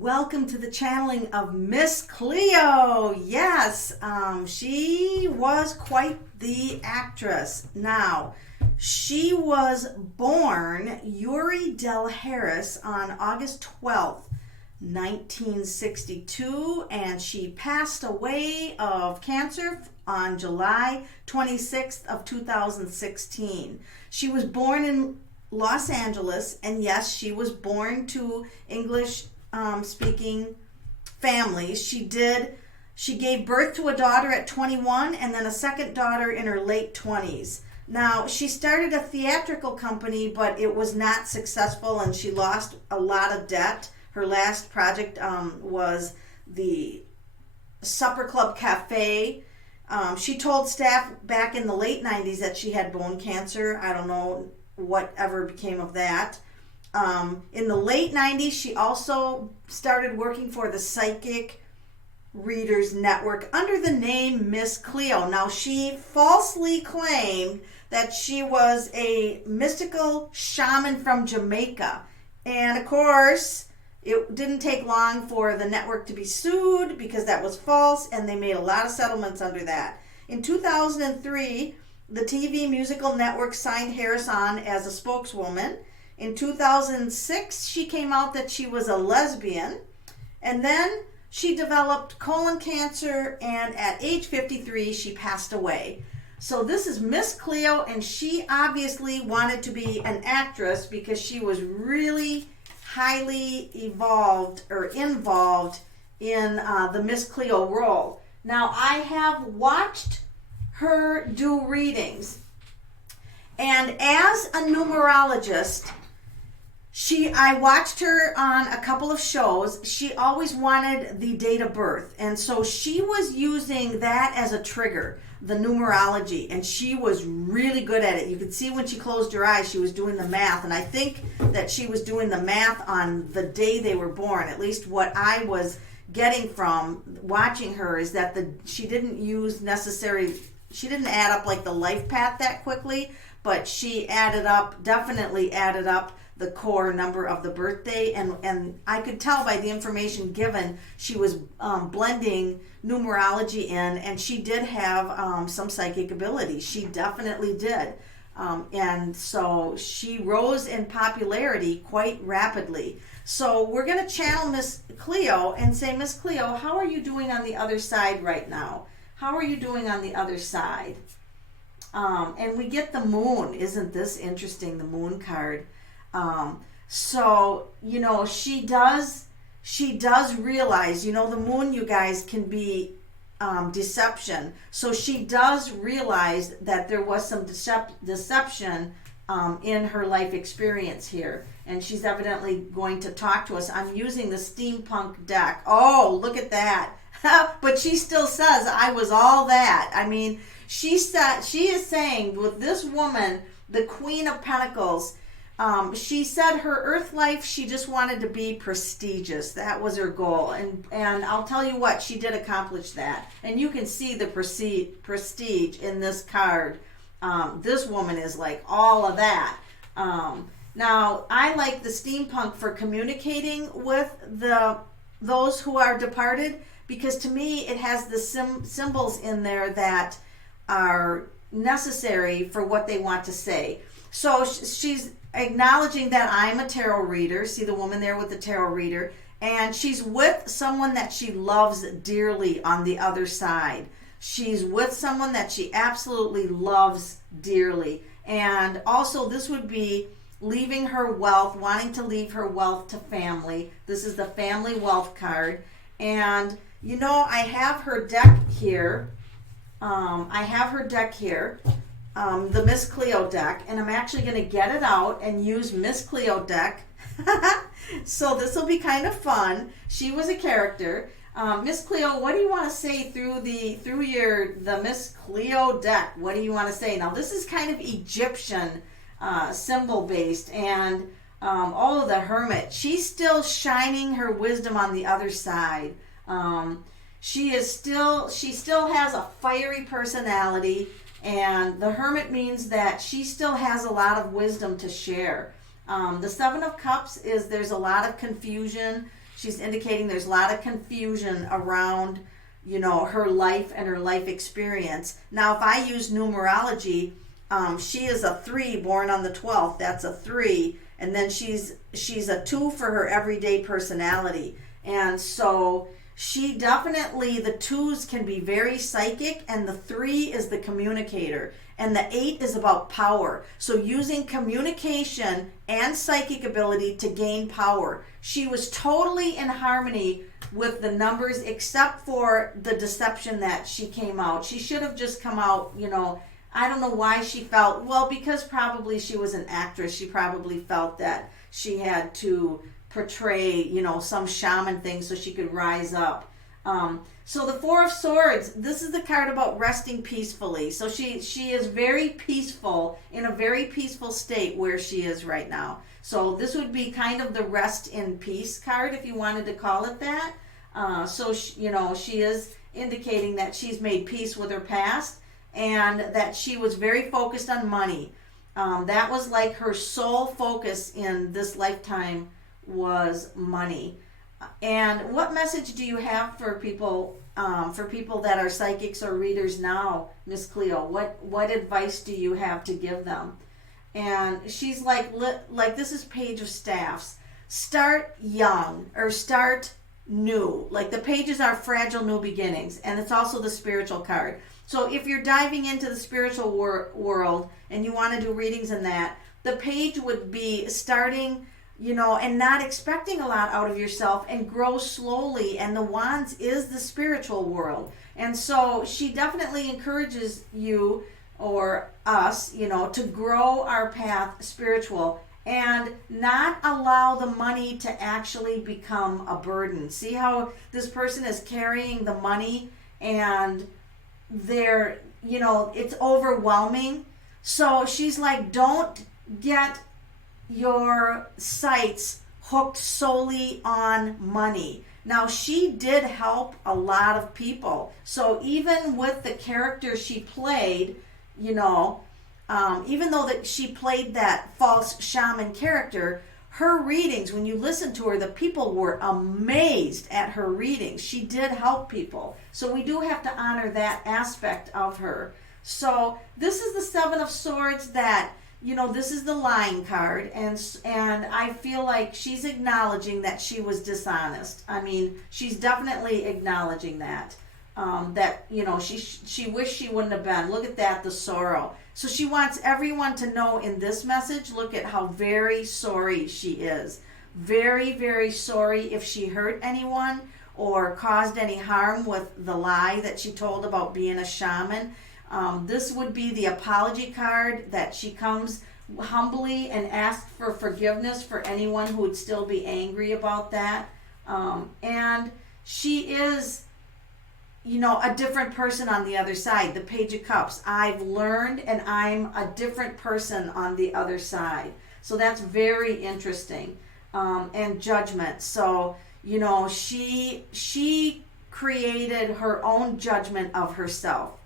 Welcome to the channeling of Miss Cleo. Yes, she was quite the actress. Now, she was born Yuri Del Harris on August 12th, 1962, and she passed away of cancer on July 26th of 2016. She was born in Los Angeles, and yes, she was born to English speaking families. She gave birth to a daughter at 21 and then a second daughter in her late 20s. Now, she started a theatrical company, but it was not successful and she lost a lot of debt. Her last project was the Supper Club Cafe. She told staff back in the late 90s that she had bone cancer. I don't know whatever became of that. In the late 90s, she also started working for the Psychic Readers Network under the name Miss Cleo. Now, she falsely claimed that she was a mystical shaman from Jamaica. And of course, it didn't take long for the network to be sued because that was false, and they made a lot of settlements under that. In 2003, the TV musical network signed Harris on as a spokeswoman. In 2006, she came out that she was a lesbian, and then she developed colon cancer, and at age 53, she passed away. So this is Miss Cleo, and she obviously wanted to be an actress because she was really highly involved in the Miss Cleo role. Now, I have watched her do readings, and as a numerologist, I watched her on a couple of shows. She always wanted the date of birth. And so she was using that as a trigger, the numerology. And she was really good at it. You could see when she closed her eyes, she was doing the math. And I think that she was doing the math on the day they were born. At least what I was getting from watching her is that she didn't add up like the life path that quickly. But she definitely added up the core number of the birthday, and I could tell by the information given she was blending numerology in, and she did have some psychic ability. She definitely did. And so she rose in popularity quite rapidly. So we're going to channel Miss Cleo and say, Miss Cleo, how are you doing on the other side right now? How are you doing on the other side? And we get the moon. Isn't this interesting, the moon card? So, she does realize, the moon, you guys, can be deception. So she does realize that there was some deception in her life experience here. And she's evidently going to talk to us. I'm using the steampunk deck. Oh, look at that. But she still says, I was all that. I mean, she is saying with this woman, the Queen of Pentacles, she said her earth life, she just wanted to be prestigious. That was her goal. And I'll tell you what, she did accomplish that. And you can see the prestige in this card. This woman is like all of that. Now, I like the steampunk for communicating with those who are departed, because to me it has the symbols in there that are necessary for what they want to say. So she's acknowledging that I'm a tarot reader. See the woman there with the tarot reader. And she's with someone that she loves dearly on the other side. She's with someone that she absolutely loves dearly. And also this would be leaving her wealth, wanting to leave her wealth to family. This is the family wealth card. And, I have her deck here. The Miss Cleo deck, and I'm actually going to get it out and use Miss Cleo deck. So this will be kind of fun. She was a character. Miss Cleo, what do you want to say through the Miss Cleo deck? What do you want to say? Now this is kind of Egyptian symbol based, and the Hermit. She's still shining her wisdom on the other side. She still has a fiery personality. And the Hermit means that she still has a lot of wisdom to share. The Seven of Cups is there's a lot of confusion. She's indicating there's a lot of confusion around, her life and her life experience. Now, if I use numerology, she is a 3, born on the 12th. That's a 3. And then she's a 2 for her everyday personality. And so she definitely, the 2s can be very psychic, and the 3 is the communicator. And the 8 is about power. So using communication and psychic ability to gain power. She was totally in harmony with the numbers, except for the deception that she came out. She should have just come out, I don't know why she felt, well, because probably she was an actress. She probably felt that she had to portray, some shaman thing so she could rise up. So the 4 of Swords, this is the card about resting peacefully. So she is very peaceful, in a very peaceful state where she is right now. So this would be kind of the rest in peace card, if you wanted to call it that. So she is indicating that she's made peace with her past, and that she was very focused on money. That was like her sole focus in this lifetime was money. And what message do you have for people that are psychics or readers now, Miss Cleo? What advice do you have to give them? And she's like this is Page of Staffs. Start young, or start new. Like the pages are fragile new beginnings, and it's also the spiritual card. So if you're diving into the spiritual world and you want to do readings in that, the page would be starting, and not expecting a lot out of yourself, and grow slowly. And the Wands is the spiritual world. And so she definitely encourages you or us, to grow our path spiritual and not allow the money to actually become a burden. See how this person is carrying the money, and they're, it's overwhelming. So she's like, don't get your sights hooked solely on money. Now, she did help a lot of people. So even with the character she played, even though that she played that false shaman character, her readings, when you listen to her, the people were amazed at her readings. She did help people. So we do have to honor that aspect of her. So this is the 7 of Swords that, this is the lying card, and I feel like she's acknowledging that she was dishonest. I mean, she's definitely acknowledging that. She wished she wouldn't have been. Look at that, the sorrow. So she wants everyone to know in this message, look at how very sorry she is. Very, very sorry if she hurt anyone or caused any harm with the lie that she told about being a shaman. This would be the apology card, that she comes humbly and asks for forgiveness for anyone who would still be angry about that. And she is, a different person on the other side. The Page of Cups. I've learned, and I'm a different person on the other side. So that's very interesting. And Judgment. So, she created her own judgment of herself.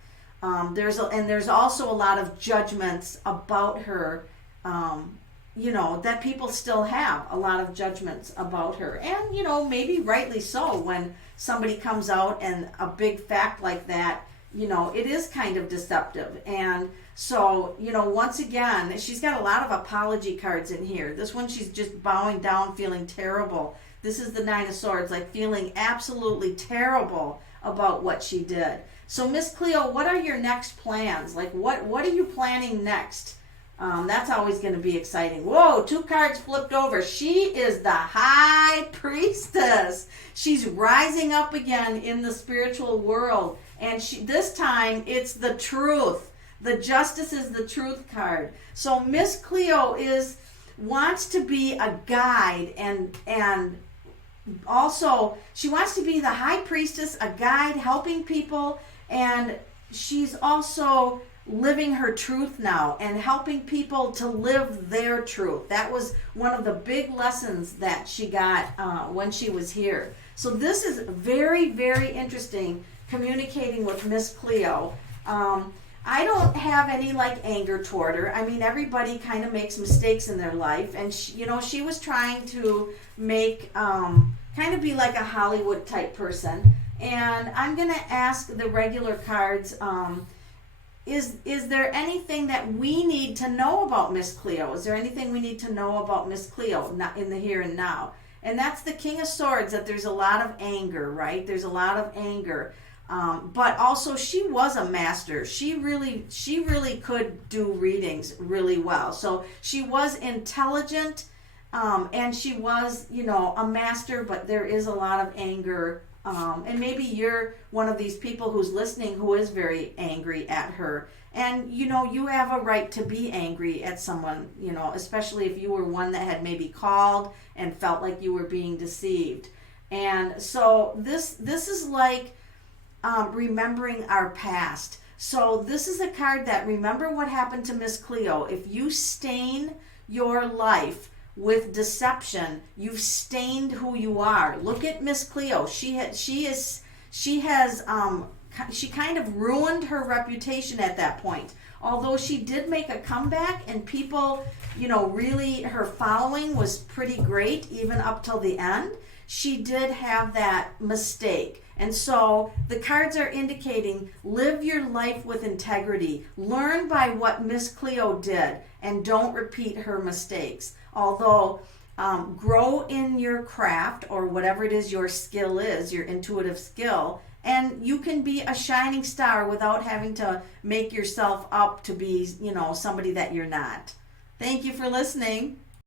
There's also a lot of judgments about her, that people still have a lot of judgments about her. And, maybe rightly so, when somebody comes out and a big fact like that, it is kind of deceptive. And so, once again, she's got a lot of apology cards in here. This one, she's just bowing down, feeling terrible. This is the 9 of Swords, like feeling absolutely terrible about what she did. So, Miss Cleo, what are your next plans? Like, what are you planning next? That's always going to be exciting. Whoa, 2 cards flipped over. She is the High Priestess. She's rising up again in the spiritual world. And this time, it's the truth. The Justice is the Truth card. So, Miss Cleo wants to be a guide, and also, she wants to be the High Priestess, a guide, helping people. And she's also living her truth now and helping people to live their truth. That was one of the big lessons that she got when she was here. So this is very, very interesting, communicating with Miss Cleo. I don't have any anger toward her. I mean, everybody kind of makes mistakes in their life, and she was trying to make kind kind of be like a Hollywood type person. And I'm going to ask the regular cards, is there anything that we need to know about Miss Cleo? Is there anything we need to know about Miss Cleo not in the here and now? And that's the King of Swords, that there's a lot of anger, right? There's a lot of anger. But also she was a master. She really could do readings really well. So she was intelligent, and she was, a master, but there is a lot of anger. And maybe you're one of these people who's listening who is very angry at her. And, you have a right to be angry at someone, especially if you were one that had maybe called and felt like you were being deceived. And so this is like remembering our past. So this is a card that, remember what happened to Miss Cleo. If you stain your life with deception, you've stained who you are. Look at Miss Cleo. She kind of ruined her reputation at that point. Although she did make a comeback, and people, really, her following was pretty great even up till the end. She did have that mistake. And so the cards are indicating, live your life with integrity. Learn by what Miss Cleo did and don't repeat her mistakes. Although grow in your craft, or whatever it is your skill is, your intuitive skill, and you can be a shining star without having to make yourself up to be, somebody that you're not. Thank you for listening.